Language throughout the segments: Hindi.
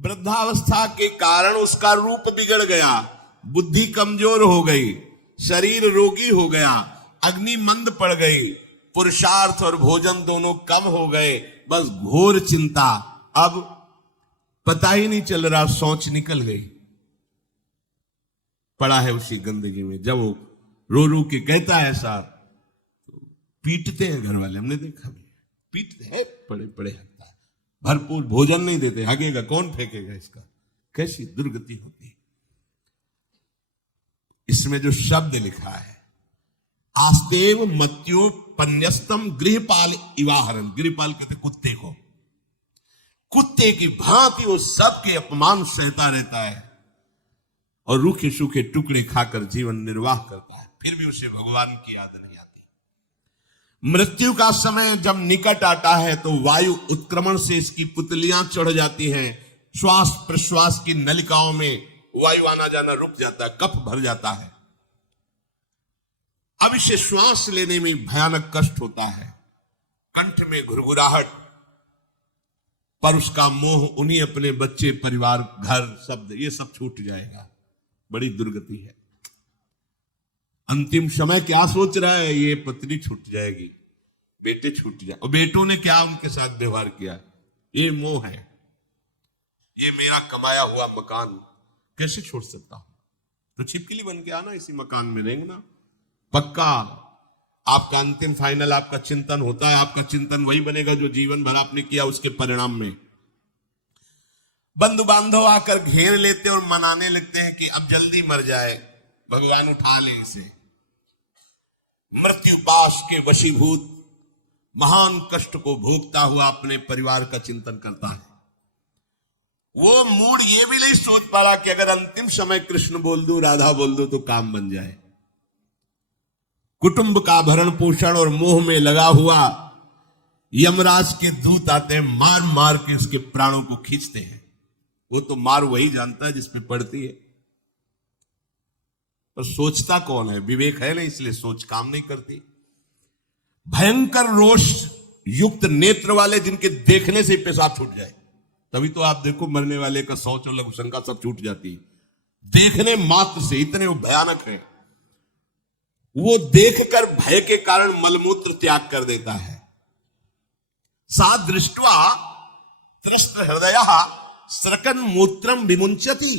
वृद्धावस्था के कारण उसका रूप बिगड़ गया, बुद्धि कमजोर हो गई, शरीर रोगी हो गया, अग्नि मंद पड़ गई, पुरुषार्थ और भोजन दोनों कम हो गए, बस घोर चिंता। अब पता ही नहीं चल रहा, सोच निकल गई, पड़ा है उसी गंदगी में। जब वो रो रो के कहता है ऐसा, तो पीटते हैं घर वाले, हमने देखा भी, पीटते हैं, पड़े पड़े हकता है, भरपूर भोजन नहीं देते, हगेगा कौन, फेंकेगा इसका, कैसी दुर्गति होती है। इसमें जो शब्द लिखा है, आस्तेव मत्योपन्यस्तम गृहपाल इवाहरन, गृहपाल कहते कुत्ते को, कुत्ते की भांति वो सबके अपमान सहता रहता है और रूखे सूखे टुकड़े खाकर जीवन निर्वाह करता है, फिर भी उसे भगवान की याद नहीं आती। मृत्यु का समय जब निकट आता है तो वायु उत्क्रमण से इसकी पुतलियां चढ़ जाती हैं, श्वास प्रश्वास की नलिकाओं में वायु आना जाना रुक जाता है, कफ भर जाता है। अब इसे श्वास लेने में भयानक कष्ट होता है, कंठ में घुरघुराहट, पर उसका मोह उन्हीं अपने बच्चे, परिवार, घर, शब्द, ये सब छूट जाएगा। बड़ी दुर्गति है। अंतिम समय क्या सोच रहा है, ये पत्नी छूट जाएगी, बेटे छूट जाए, और बेटों ने क्या उनके साथ व्यवहार किया, ये मोह है, ये मेरा कमाया हुआ मकान कैसे छोड़ सकता हूं, तो छिपकली बन के आना, इसी मकान में रहेंगे ना, पक्का। आपका अंतिम फाइनल आपका चिंतन होता है, आपका चिंतन वही बनेगा जो जीवन भर आपने किया, उसके परिणाम में। बंधु बांधव आकर घेर लेते और मनाने लगते हैं कि अब जल्दी मर जाए, भगवान उठा ले इसे। मृत्यु पाश के वशीभूत महान कष्ट को भोगता हुआ अपने परिवार का चिंतन करता है। वो मूड ये भी नहीं सोच पा रहा कि अगर अंतिम समय कृष्ण बोल दूं, राधा बोल दूं तो काम बन जाए। कुटुंब का भरण पोषण और मोह में लगा हुआ यमराज के दूत आते हैं, मार मार के उसके प्राणों को खींचते हैं। वो तो मार वही जानता है जिस पे पड़ती है, पर सोचता कौन है, विवेक है नहीं, इसलिए सोच काम नहीं करती। भयंकर रोष युक्त नेत्र वाले, जिनके देखने से पेशाब छूट जाए, तभी तो आप देखो मरने वाले का शौच और लघु शंका सब छूट जाती है, देखने मात्र से, इतने वो भयानक है। वो देखकर भय के कारण मलमूत्र त्याग कर देता है। सा दृष्ट्वा त्रस्त हृदय स्रकन मूत्रम विमुंचति,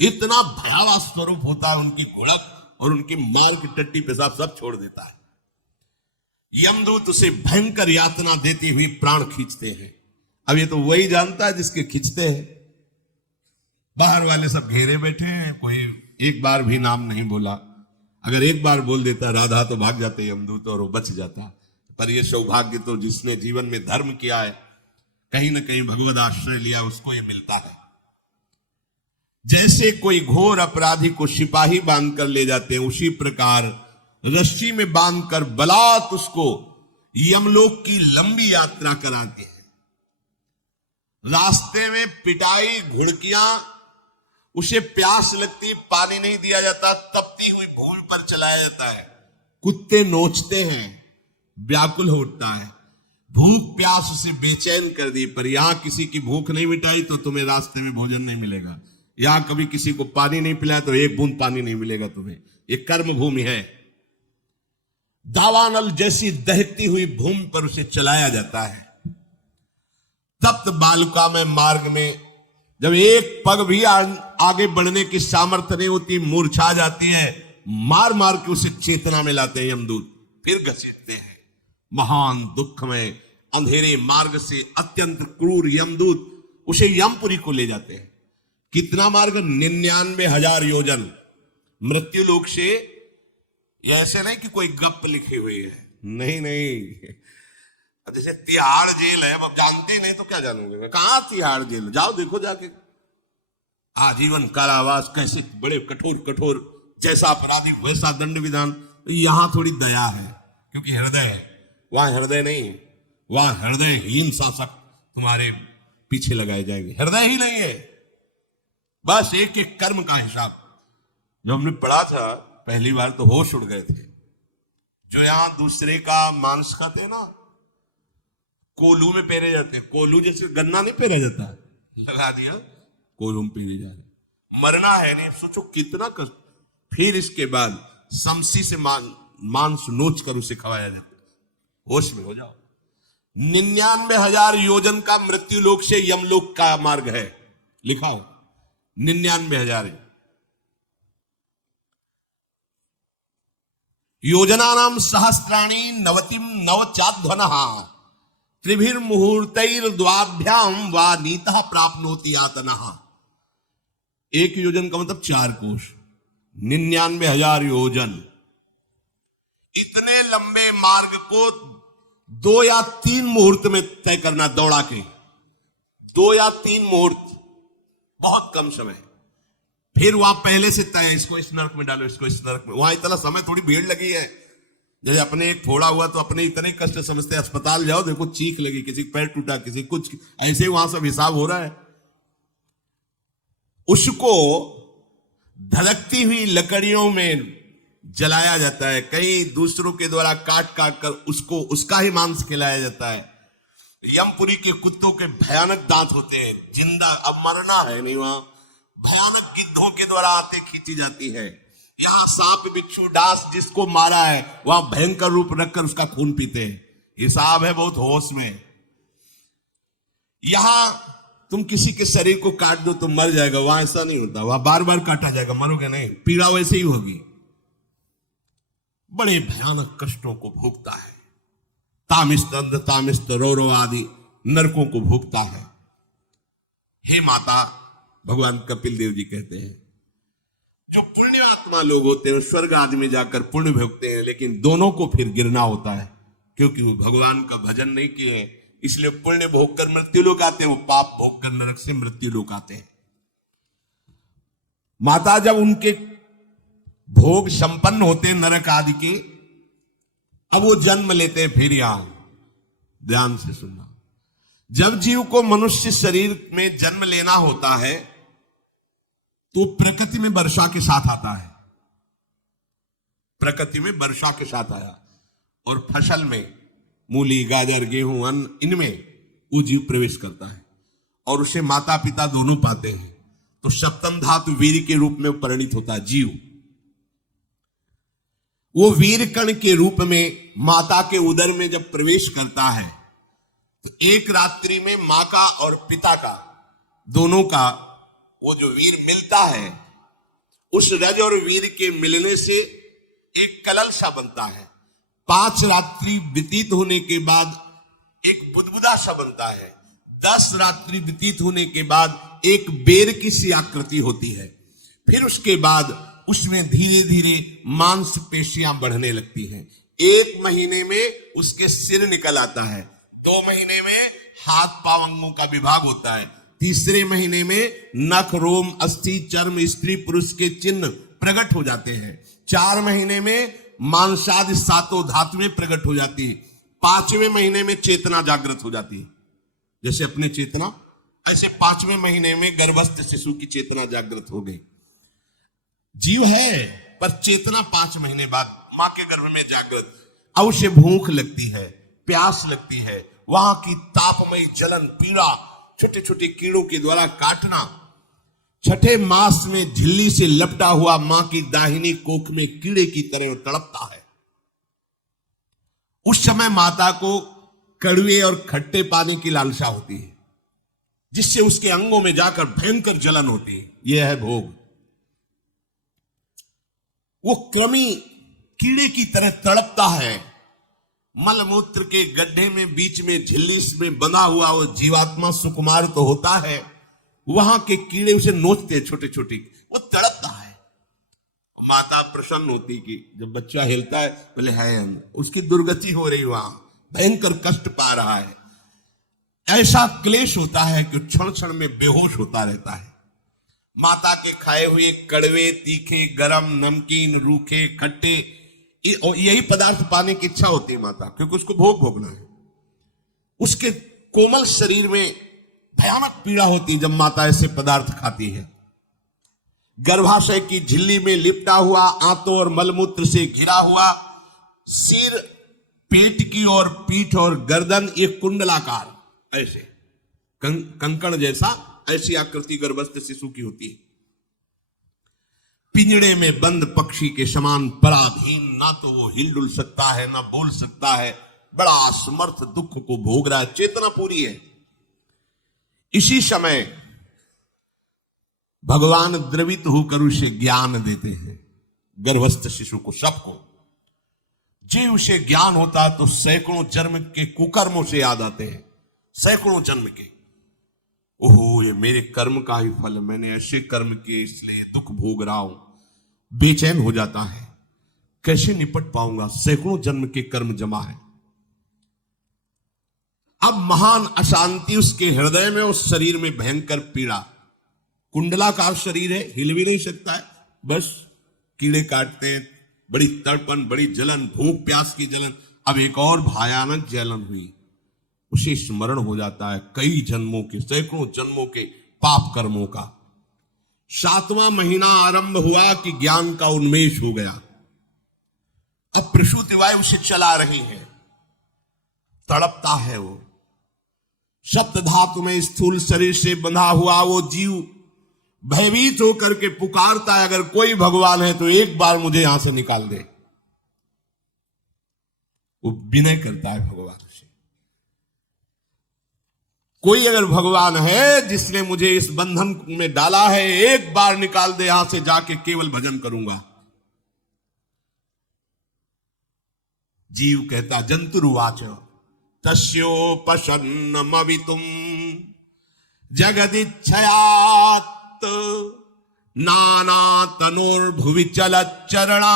इतना भयावह स्वरूप होता है उनकी घुड़क, और उनकी मार की टट्टी पेशाब सब छोड़ देता है। यमदूत उसे भयंकर यातना देते हुए प्राण खींचते हैं। अब ये तो वही जानता है जिसके खींचते हैं। बाहर वाले सब घेरे बैठे हैं, कोई एक बार भी नाम नहीं बोला। अगर एक बार बोल देता राधा तो भाग जाते यमदूत और वो बच जाता। पर ये सौभाग्य तो जिसने जीवन में धर्म किया है, कहीं ना कहीं भगवद आश्रय लिया, उसको ये मिलता है। जैसे कोई घोर अपराधी को सिपाही बांधकर ले जाते हैं, उसी प्रकार रस्सी में बांधकर बलात् उसको यमलोक की लंबी यात्रा कराते हैं। रास्ते में पिटाई, घुड़कियां, उसे प्यास लगती, पानी नहीं दिया जाता, तपती हुई भूल पर चलाया जाता है, कुत्ते नोचते हैं, व्याकुल हो उठता है, भूख प्यास उसे बेचैन कर दी। पर यहां किसी की भूख नहीं मिटाई तो तुम्हें रास्ते में भोजन नहीं मिलेगा। यहां कभी किसी को पानी नहीं पिलाया तो एक बूंद पानी नहीं मिलेगा तुम्हें। ये कर्म भूमि है। दावानल जैसी दहकती हुई भूमि पर उसे चलाया जाता है। तप्त बालुका में मार्ग में जब एक पग भी आगे बढ़ने की सामर्थ्य नहीं होती, मूर्छा जाती है, मार मार के उसे चेतना में लाते हैं यमदूत, फिर घसीटते हैं। महान दुख में अंधेरे मार्ग से अत्यंत क्रूर यमदूत उसे यमपुरी को ले जाते हैं। कितना मार्ग? 99,000 योजन मृत्यु लोक से। यह ऐसे नहीं कि कोई गप लिखी हुई है, नहीं नहीं। जैसे तिहाड़ जेल है, अब जानते नहीं तो क्या जानोगे, कहां तिहाड़ जेल, जाओ देखो जाके। आजीवन कारावास, कैसे बड़े कठोर कठोर, जैसा अपराधी वैसा दंड विधान। तो यहां थोड़ी दया है क्योंकि हृदय है, वहां हृदय नहीं, वहां हृदयहीन शासक तुम्हारे पीछे लगाए जाएंगे। हृदय ही नहीं है, बस एक एक कर्म का हिसाब। जब हमने पढ़ा था पहली बार तो होश उड़ गए थे। जो यहां दूसरे का मांस खाते ना, कोलू में पेरे जाते, कोलू जैसे गन्ना नहीं पेरा जाता, लगा दिया, कोई रूम पे नहीं जा रहा। मरना है नहीं, सोचो कितना कष्ट। फिर इसके बाद शमशी से मांस नोच कर उसे खवाया जाता। होश में हो जाओ। 99,000 योजन का मृत्यु लोक से यमलोक का मार्ग है, लिखा हो 99,000 योजना नाम सहस्त्राणी नवतिम नवचाध्वनः त्रिभिर्मुहूर्तैर्द्वाभ्याम वा नीतः प्राप्नोति यातनः। एक योजन का मतलब 4 कोश, 99,000 योजन। इतने लंबे मार्ग को 2 या 3 मुहूर्त में तय करना, दौड़ा के 2 या 3 मुहूर्त, बहुत कम समय। फिर वहां पहले से तय, इसको इस नरक में डालो, इसको इस नरक में। वहां इतना समय, थोड़ी भीड़ लगी है। जैसे अपने एक फोड़ा हुआ तो अपने इतने कष्ट समझते, अस्पताल जाओ देखो चीख लगी, किसी पैर टूटा, किसी कुछ, ऐसे वहां सब हिसाब हो रहा है। उसको धड़कती हुई लकड़ियों में जलाया जाता है, कई दूसरों के द्वारा काट काट कर उसको उसका ही मांस खिलाया जाता है। यमपुरी के कुत्तों के भयानक दांत होते हैं, जिंदा, अब मरना है नहीं, वहां भयानक गिद्धों के द्वारा आते खींची जाती है। यहाँ सांप बिच्छू डांस जिसको मारा है वहां भयंकर रूप रखकर उसका खून पीते हैं। हिसाब है बहुत होश में। यहां तुम किसी के शरीर को काट दो तो मर जाएगा, वहां ऐसा नहीं होता, वहां बार बार काटा जाएगा, मरोगे नहीं, पीड़ा वैसे ही होगी। बड़े भयानक कष्टों को भोगता है, तामिस्त अंध तामिस्त रौरव आदि नरकों को भोगता है। हे माता, भगवान कपिल देव जी कहते हैं, जो पुण्यात्मा लोग होते हैं स्वर्ग आदि में जाकर पुण्य भोगते हैं, लेकिन दोनों को फिर गिरना होता है, क्योंकि वो भगवान का भजन नहीं किए, इसलिए पुण्य भोग कर मृत्यु लोक आते हैं, वो पाप भोग कर नरक से मृत्यु लोक आते हैं। माता जब उनके भोग संपन्न होते हैं नरक आदि के, अब वो जन्म लेते हैं। फिर यहां ध्यान से सुनना, जब जीव को मनुष्य शरीर में जन्म लेना होता है तो प्रकृति में वर्षा के साथ आता है, प्रकृति में वर्षा के साथ आया, और फसल में मूली गाजर गेहूं अन्न, इनमें वो जीव प्रवेश करता है और उसे माता पिता दोनों पाते हैं। तो सप्तम धातु वीर के रूप में परिणित होता है जीव। वो वीर कण के रूप में माता के उदर में जब प्रवेश करता है तो एक रात्रि में मां का और पिता का, दोनों का वो जो वीर मिलता है, उस रज और वीर के मिलने से एक कलल सा बनता है। 5 रात्रि व्यतीत होने के बाद एक बुदबुदा सा बनता है। 10 रात्रि व्यतीत होने के बाद एक बेर की सी आकृति होती है। फिर उसके बाद उसमें धीरे धीरे मांसपेशियां बढ़ने लगती हैं। 1 महीने में उसके सिर निकल आता है, 2 महीने में हाथ पांव अंगों का विभाग होता है, 3 महीने में नख रोम अस्थि चर्म स्त्री पुरुष के चिन्ह प्रकट हो जाते हैं, 4 महीने में मांसादि 7 धातुएं प्रकट हो जाती है, 5वें महीने में चेतना जागृत हो जाती है। जैसे अपनी चेतना, ऐसे 5वें महीने में गर्भस्थ शिशु की चेतना जागृत हो गई। जीव है पर चेतना 5 महीने बाद मां के गर्भ में जागृत। अब उसे भूख लगती है, प्यास लगती है, वहां की तापमयी जलन पीड़ा, छोटे छोटे कीड़ों के द्वारा काटना। 6ठे मास में झिल्ली से लपटा हुआ मां की दाहिनी कोख में कीड़े की तरह तड़पता है। उस समय माता को कड़वे और खट्टे पानी की लालसा होती है, जिससे उसके अंगों में जाकर भयंकर जलन होती है। यह है भोग। वो कृमि कीड़े की तरह तड़पता है। मलमूत्र के गड्ढे में बीच में झिल्ली में बंधा हुआ वो जीवात्मा सुकुमार तो होता है, वहां के कीड़े उसे नोचते छोटे छोटे, वो तड़पता है। माता प्रसन्न होती कि जब बच्चा हिलता है, बोले है उसकी दुर्गति हो रही, वहां भयंकर कष्ट पा रहा है। ऐसा क्लेश होता है कि क्षण क्षण में बेहोश होता रहता है। माता के खाए हुए कड़वे तीखे गरम नमकीन रूखे खट्टे यही पदार्थ पाने की इच्छा होती है माता, क्योंकि उसको भोग भोगना है। उसके कोमल शरीर में भयानक पीड़ा होती है जब माता ऐसे पदार्थ खाती है। गर्भाशय की झिल्ली में लिपटा हुआ, आंतों और मलमूत्र से घिरा हुआ सिर, पेट की और पीठ और गर्दन एक कुंडलाकार ऐसे कंकड़ जैसा ऐसी आकृति गर्भस्थ शिशु की होती है। पिंजड़े में बंद पक्षी के समान पराधीन, ना तो वो हिलडुल सकता है ना बोल सकता है, बड़ा असमर्थ दुख को भोग रहा है, चेतना पूरी है। इसी समय भगवान द्रवित होकर उसे ज्ञान देते हैं, गर्भस्थ शिशु को, सबको। जे उसे ज्ञान होता तो सैकड़ों जन्म के कुकर्मों से याद आते हैं, सैकड़ों जन्म के। ओहो, ये मेरे कर्म का ही फल, मैंने ऐसे कर्म किए इसलिए दुख भोग रहा हूं। बेचैन हो जाता है, कैसे निपट पाऊंगा, सैकड़ों जन्म के कर्म जमा है। अब महान अशांति उसके हृदय में, उस शरीर में भयंकर पीड़ा। कुंडलाकार शरीर है, हिल भी नहीं सकता है, बस कीड़े काटते हैं, बड़ी तड़पन, बड़ी जलन, भूख प्यास की जलन। अब एक और भयानक जलन हुई, उसे स्मरण हो जाता है कई जन्मों के, सैकड़ों जन्मों के पाप कर्मों का। 7वां महीना आरंभ हुआ कि ज्ञान का उन्मेष हो गया। अब प्रसूति वायु उसे चला रही है, तड़पता है वो। सप्त धातु में स्थूल शरीर से बंधा हुआ वो जीव भयभीत होकर के पुकारता है, अगर कोई भगवान है तो एक बार मुझे यहां से निकाल दे। वो विनय करता है भगवान से, कोई अगर भगवान है जिसने मुझे इस बंधन में डाला है, एक बार निकाल दे, यहां से जाके केवल भजन करूंगा। जीव कहता, जंतुरुवाच तस्योपसन्नमवितुम जगदिच्छयात् नाना तनोर्भुवि चलच्चरणारविंदम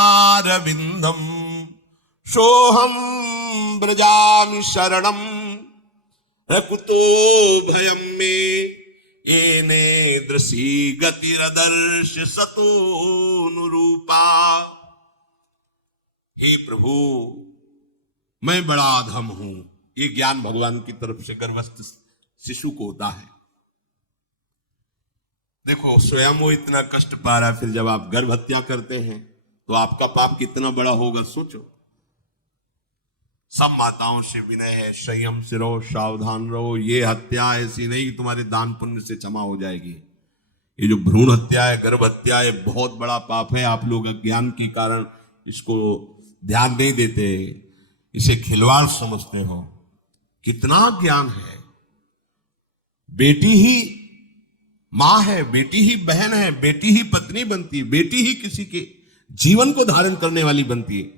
सोहम ब्रजामि शरणम रकुतो भयम में एने दृशी गतिरदर्श सतोनुरूपा। हे प्रभु, मैं बड़ा अधम हूं। ये ज्ञान भगवान की तरफ से गर्भस्थ शिशु को होता है। देखो, स्वयं वो इतना कष्ट पा रहा है, फिर जब आप गर्भ हत्या करते हैं तो आपका पाप कितना बड़ा होगा, सोचो। सब माताओं से विनय है, संयम से रहो, सावधान रहो। ये हत्या ऐसी नहीं कि तुम्हारे दान पुण्य से क्षमा हो जाएगी। ये जो भ्रूण हत्या है, गर्भ हत्या है, बहुत बड़ा पाप है। आप लोग अज्ञान के कारण इसको ध्यान नहीं देते, इसे खिलवाड़ समझते हो। कितना ज्ञान है। बेटी ही मां है, बेटी ही बहन है, बेटी ही पत्नी बनती है, बेटी ही किसी के जीवन को धारण करने वाली बनती है।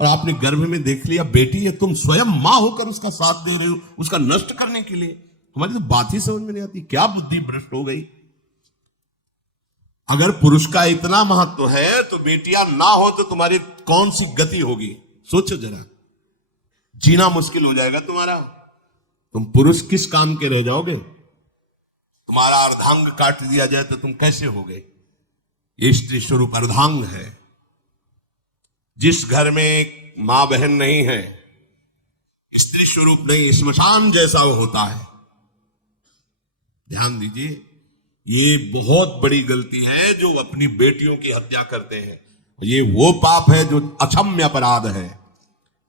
और आपने गर्भ में देख लिया बेटी है, तुम स्वयं मां होकर उसका साथ दे रहे हो, उसका नष्ट करने के लिए। हमारी तो बात ही समझ में नहीं आती, क्या बुद्धि भ्रष्ट हो गई। अगर पुरुष का इतना महत्व है तो बेटियां ना हो तो तुम्हारी कौन सी गति होगी, सोचो जरा। जीना मुश्किल हो जाएगा तुम्हारा। तुम पुरुष किस काम के रह जाओगे। तुम्हारा अर्धांग काट दिया जाए तो तुम कैसे होगे। ये स्त्री स्वरूप अर्धांग है। जिस घर में मां बहन नहीं है, स्त्री स्वरूप नहीं, श्मशान जैसा वो होता है। ध्यान दीजिए, ये बहुत बड़ी गलती है जो अपनी बेटियों की हत्या करते हैं। ये वो पाप है जो अक्षम्य अपराध है।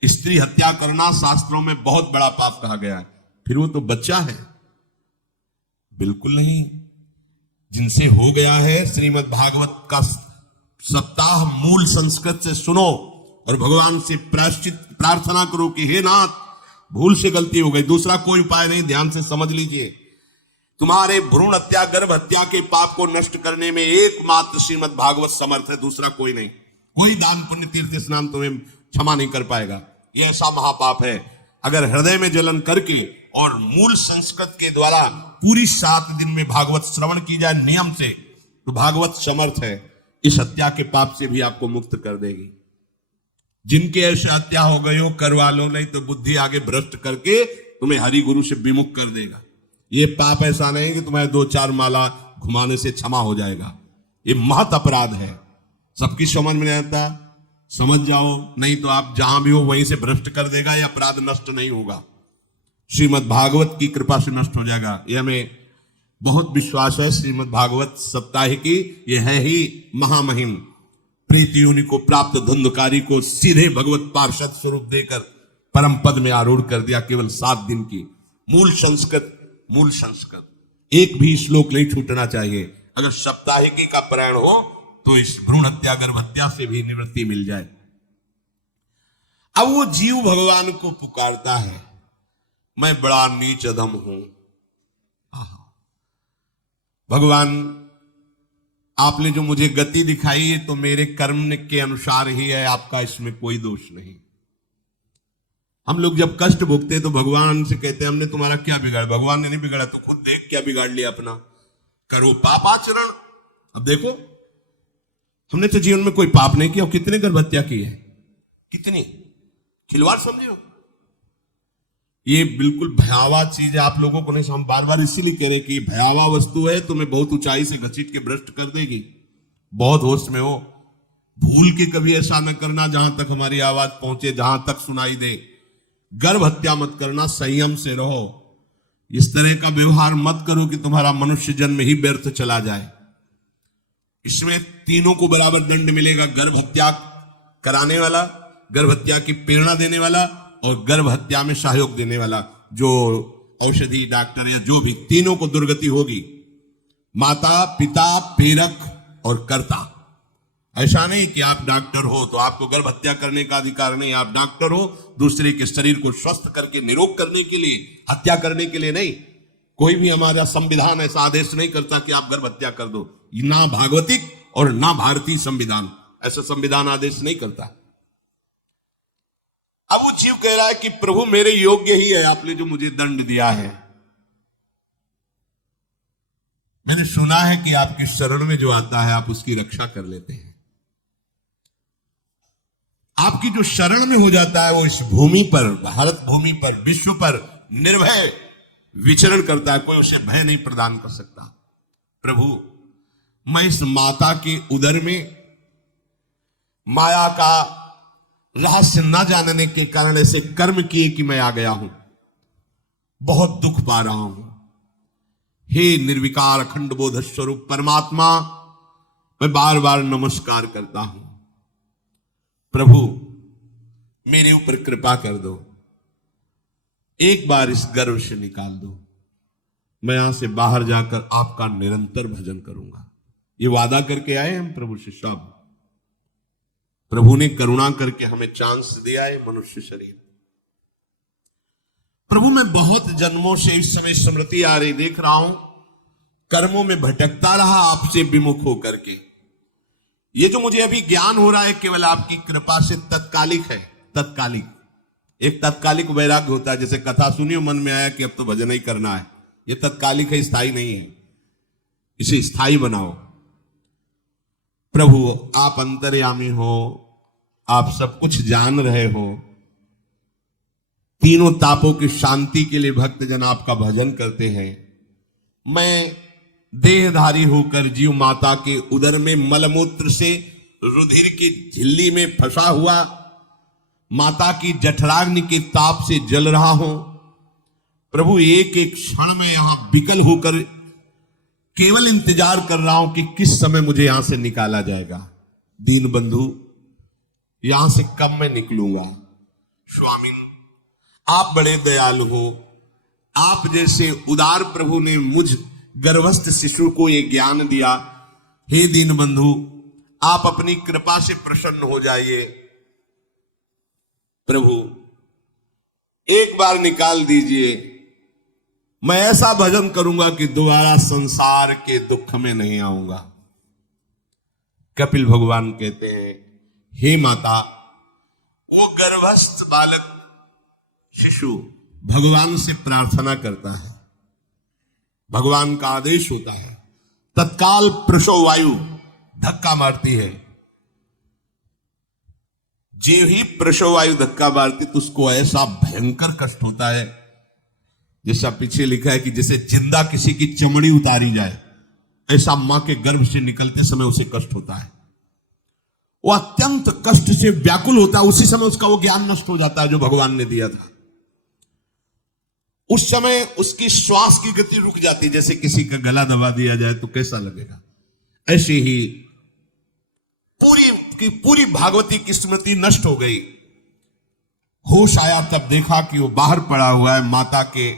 स्त्री हत्या करना शास्त्रों में बहुत बड़ा पाप कहा गया है। फिर वो तो बच्चा है, बिल्कुल नहीं। जिनसे हो गया है, श्रीमद् भागवत का सप्ताह मूल संस्कृत से सुनो और भगवान से प्रायश्चित प्रार्थना करो कि हे नाथ, भूल से गलती हो गई, दूसरा कोई उपाय नहीं। ध्यान से समझ लीजिए, तुम्हारे भ्रूण हत्या गर्भ हत्या के पाप को नष्ट करने में एकमात्र श्रीमद् भागवत समर्थ है, दूसरा कोई नहीं। कोई दान पुण्य तीर्थ स्नान तुम्हें क्षमा नहीं कर पाएगा। यह ऐसा महापाप है। अगर हृदय में जलन करके और मूल संस्कृत के द्वारा पूरी 7 दिन में भागवत श्रवण की जाए नियम से, तो भागवत समर्थ है, इस हत्या के पाप से भी आपको मुक्त कर देगी। जिनके ऐसे हत्या हो गई हो करवा लो, नहीं तो बुद्धि आगे भ्रष्ट करके तुम्हें हरि गुरु से विमुख कर देगा। ये पाप ऐसा नहीं कि तुम्हें 2-4 माला घुमाने से क्षमा हो जाएगा। ये महत अपराध है। सबकी समझ में नहीं आता, समझ जाओ, नहीं तो आप जहां भी हो वहीं से भ्रष्ट कर देगा। यह अपराध नष्ट नहीं होगा, श्रीमद् भागवत की कृपा से नष्ट हो जाएगा। यह हमें बहुत विश्वास है। श्रीमद् भागवत सप्ताह की यह है ही महामहिम। प्रीति योनि को प्राप्त धुंधकारी को सीधे भगवत पार्षद स्वरूप देकर परम पद में आरूढ़ कर दिया, केवल 7 दिन की। मूल संस्कृत एक भी श्लोक नहीं छूटना चाहिए। अगर सप्ताहिकी का पारायण हो तो इस भ्रूण हत्या गर्भ हत्या से भी निवृत्ति मिल जाए। अब वो जीव भगवान को पुकारता है, मैं बड़ा नीच अधम हूं। भगवान, आपने जो मुझे गति दिखाई है तो मेरे कर्म के अनुसार ही है, आपका इसमें कोई दोष नहीं। हम लोग जब कष्ट भोगते तो भगवान से कहते हैं हमने तुम्हारा क्या बिगाड़ा। भगवान ने नहीं बिगाड़ा, तो खुद देख क्या बिगाड़ लिया अपना, करो पापाचरण। अब देखो, हमने तो जीवन में कोई पाप नहीं किया और कितने गर्भ हत्या की है, कितनी खिलवाड़ समझे हो। ये बिल्कुल भयावह चीज है, आप लोगों को नहीं। हम बार बार इसीलिए कह रहे कि भयावह वस्तु है, तुम्हें बहुत ऊंचाई से घसीट के भ्रष्ट कर देगी। बहुत होश में हो, भूल के कभी ऐसा न करना जहां तक हमारी आवाज पहुंचे, जहां तक सुनाई दे। गर्भ हत्या मत करना, संयम से रहो। इस तरह का व्यवहार मत करो कि तुम्हारा मनुष्य जन्म ही व्यर्थ चला जाए। इसमें तीनों को बराबर दंड मिलेगा, गर्भ हत्या कराने वाला, गर्भ हत्या की प्रेरणा देने वाला और गर्भ हत्या में सहयोग देने वाला। जो औषधि डॉक्टर या जो भी, तीनों को दुर्गति होगी। माता, पिता, प्रेरक और कर्ता। ऐसा नहीं कि आप डॉक्टर हो तो आपको गर्भ हत्या करने का अधिकार नहीं। आप डॉक्टर हो दूसरे के शरीर को स्वस्थ करके निरोग करने के लिए, हत्या करने के लिए नहीं। कोई भी हमारा संविधान ऐसा आदेश नहीं करता कि आप गर्भ हत्या कर दो। ना भागवतिक और ना भारतीय संविधान ऐसा संविधान आदेश नहीं करता। अब वो जीव कह रहा है कि प्रभु मेरे योग्य ही है, आपने जो मुझे दंड दिया है। मैंने सुना है कि आपकी शरण में जो आता है आप उसकी रक्षा कर लेते हैं। आपकी जो शरण में हो जाता है वो इस भूमि पर, भारत भूमि पर, विश्व पर निर्भय विचरण करता है। कोई उसे भय नहीं प्रदान कर सकता। प्रभु, मैं इस माता के उदर में माया का रहस्य न जानने के कारण ऐसे कर्म किए कि मैं आ गया हूं, बहुत दुख पा रहा हूं। हे निर्विकार अखंड बोध स्वरूप परमात्मा, मैं बार बार नमस्कार करता हूं। प्रभु, मेरे ऊपर कृपा कर दो, एक बार इस गर्भ से निकाल दो। मैं यहां से बाहर जाकर आपका निरंतर भजन करूंगा। ये वादा करके आए हम प्रभु से सब। प्रभु ने करुणा करके हमें चांस दिया है मनुष्य शरीर। प्रभु, मैं बहुत जन्मों से इस समय स्मृति आ रही, देख रहा हूं कर्मों में भटकता रहा आपसे विमुख होकर के। ये जो मुझे अभी ज्ञान हो रहा है केवल आपकी कृपा से तत्कालिक है। तत्कालिक, एक तत्कालिक वैराग्य होता है, जैसे कथा सुनी मन में आया कि अब तो भजन ही करना है। ये तत्कालिक है, स्थायी नहीं है। इसे स्थायी बनाओ। प्रभु, आप अंतर्यामी हो, आप सब कुछ जान रहे हो। तीनों तापों की शांति के लिए भक्तजन आपका भजन करते हैं। मैं देहधारी होकर जीव माता के उदर में मलमूत्र से रुधिर की झिल्ली में फंसा हुआ, माता की जठराग्नि के ताप से जल रहा हूं। प्रभु, एक एक क्षण में यहां विकल होकर केवल इंतजार कर रहा हूं कि किस समय मुझे यहां से निकाला जाएगा। दीन बंधु, यहां से कब मैं निकलूंगा। स्वामी, आप बड़े दयालु हो। आप जैसे उदार प्रभु ने मुझ गर्भस्थ शिशु को ये ज्ञान दिया। हे दीन बंधु, आप अपनी कृपा से प्रसन्न हो जाइए। प्रभु, एक बार निकाल दीजिए। मैं ऐसा भजन करूंगा कि दोबारा संसार के दुख में नहीं आऊंगा। कपिल भगवान कहते हैं, हे माता, वो गर्भस्थ बालक शिशु भगवान से प्रार्थना करता है, भगवान का आदेश होता है, तत्काल प्रसव वायु धक्का मारती है। जो ही प्रसव वायु धक्का मारती तो उसको ऐसा भयंकर कष्ट होता है, जैसा पीछे लिखा है कि जैसे जिंदा किसी की चमड़ी उतारी जाए, ऐसा मां के गर्भ से निकलते समय उसे कष्ट होता है। वो अत्यंत कष्ट से व्याकुल होता है। उसी समय उसका वो ज्ञान नष्ट हो जाता है जो भगवान ने दिया था। उस समय उसकी श्वास की गति रुक जाती, जैसे किसी का गला दबा दिया जाए तो कैसा लगेगा। ऐसे ही पूरी भागवती की स्मृति नष्ट हो गई। होश आया तब देखा कि वो बाहर पड़ा हुआ है, माता के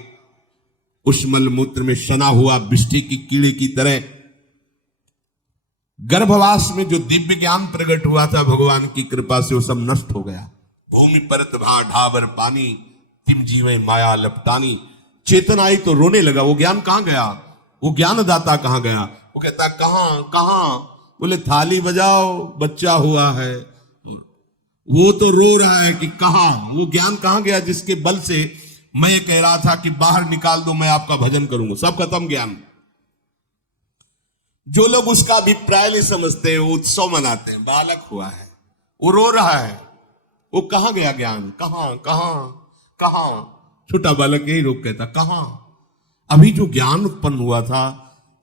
उस मलमूत्र में सना हुआ बिष्टी की कीड़े की तरह गर्भवास में जो दिव्य ज्ञान प्रकट हुआ था भगवान की कृपा से वो सब नष्ट हो गया। भूमि परत भा ढाबर पानी, तिम जीवे माया लपटानी। चेतन आई तो रोने लगा, वो ज्ञान कहां गया, वो ज्ञानदाता कहां गया। वो कहता कहां। बोले थाली बजाओ, बच्चा हुआ है। वो तो रो रहा है कि कहां, वो ज्ञान कहां गया जिसके बल से मैं ये कह रहा था कि बाहर निकाल दो, मैं आपका भजन करूंगा। सब खत्म ज्ञान। जो लोग उसका अभिप्राय नहीं समझते वो उत्सव मनाते हैं, बालक हुआ है, वो रो रहा है, वो कहां गया ज्ञान, कहां। छोटा बालक यही रोक कहता कहां। अभी जो ज्ञान उत्पन्न हुआ था,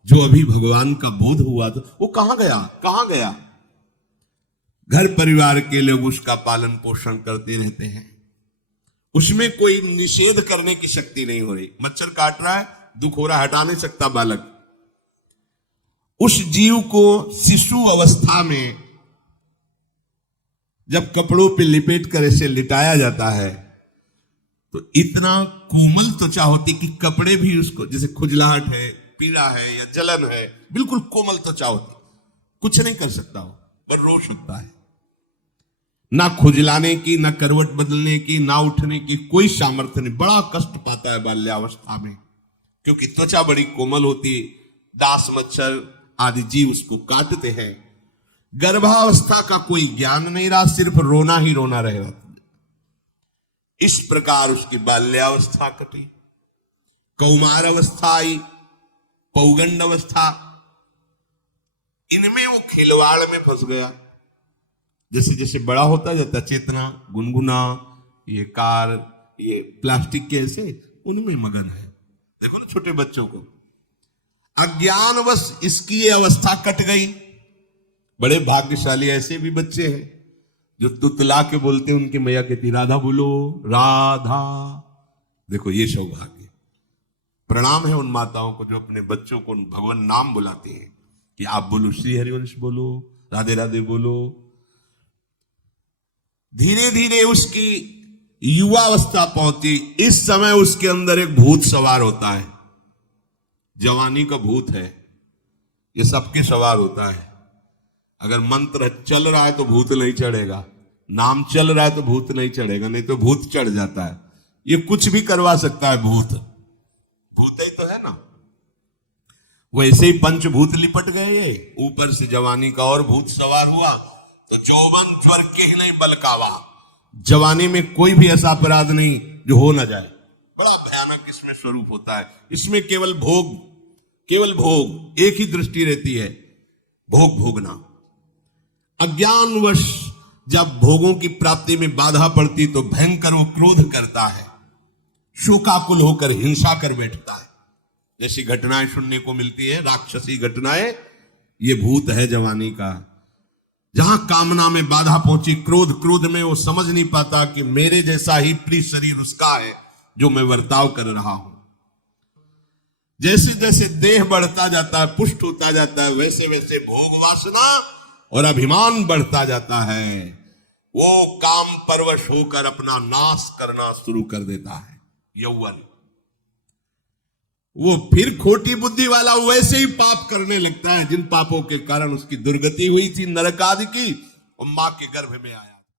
जो अभी भगवान का बोध हुआ था, वो कहां गया। घर परिवार के लोग उसका पालन पोषण करते रहते हैं, उसमें कोई निषेध करने की शक्ति नहीं हो रही। मच्छर काट रहा है, दुख हो रहा है, हटा नहीं सकता बालक। उस जीव को शिशु अवस्था में जब कपड़ों पे लिपेट कर ऐसे लिटाया जाता है तो इतना कोमल त्वचा होती कि कपड़े भी उसको, जैसे खुजलाहट है, पीड़ा है या जलन है, बिल्कुल कोमल त्वचा होती, कुछ नहीं कर सकता हो, पर रो सकता है। ना खुजलाने की, ना करवट बदलने की, ना उठने की कोई सामर्थ्य नहीं। बड़ा कष्ट पाता है बाल्यावस्था में, क्योंकि त्वचा बड़ी कोमल होती, दास मच्छर आदि जीव उसको काटते हैं। गर्भावस्था का कोई ज्ञान नहीं रहा, सिर्फ रोना ही रोना रहेगा। इस प्रकार उसकी बाल्यावस्था कटी, कौमार अवस्था आई, पौगंड अवस्था, इनमें वो खिलवाड़ में फंस गया। जैसे जैसे बड़ा होता जाता, चेतना, गुनगुना, ये कार, ये प्लास्टिक के ऐसे उनमें मगन है। देखो ना छोटे बच्चों को, अज्ञानवश इसकी ये अवस्था कट गई। बड़े भाग्यशाली ऐसे भी बच्चे हैं जो तुतला के बोलते हैं, उनकी मैया कहती राधा बोलो, राधा। देखो ये सौभाग्य, प्रणाम है उन माताओं को जो अपने बच्चों को भगवान नाम बुलाते हैं कि आप बोलो, श्री हरिवंश बोलो, राधे राधे बोलो। धीरे धीरे उसकी युवावस्था पहुंची। इस समय उसके अंदर एक भूत सवार होता है, जवानी का भूत है, ये सबके सवार होता है। अगर मंत्र चल रहा है तो भूत नहीं चढ़ेगा, नाम चल रहा है तो भूत नहीं चढ़ेगा, नहीं तो भूत चढ़ जाता है। ये कुछ भी करवा सकता है, भूत ही तो है ना। वैसे ही पंचभूत लिपट गए, ये ऊपर से जवानी का और भूत सवार हुआ तो जौवन ज्वर के ही नहीं बलकावा। जवानी में कोई भी ऐसा अपराध नहीं जो हो ना जाए। बड़ा भयानक इसमें स्वरूप होता है। इसमें केवल भोग, एक ही दृष्टि रहती है, भोग भोगना। अज्ञानवश जब भोगों की प्राप्ति में बाधा पड़ती तो भयंकर वो क्रोध करता है, शोकाकुल होकर हिंसा कर बैठता है। जैसी घटनाएं सुनने को मिलती है, राक्षसी घटनाएं, ये भूत है जवानी का। जहां कामना में बाधा पहुंची, क्रोध में वो समझ नहीं पाता कि मेरे जैसा ही प्रिय शरीर उसका है जो मैं वर्ताव कर रहा हूं। जैसे जैसे देह बढ़ता जाता है, पुष्ट होता जाता है, वैसे वैसे भोग वासना और अभिमान बढ़ता जाता है। वो काम परवश होकर अपना नाश करना शुरू कर देता है। यौवन, वो फिर खोटी बुद्धि वाला वैसे ही पाप करने लगता है जिन पापों के कारण उसकी दुर्गति हुई थी, नरक आदि की, और मां के गर्भ में आया।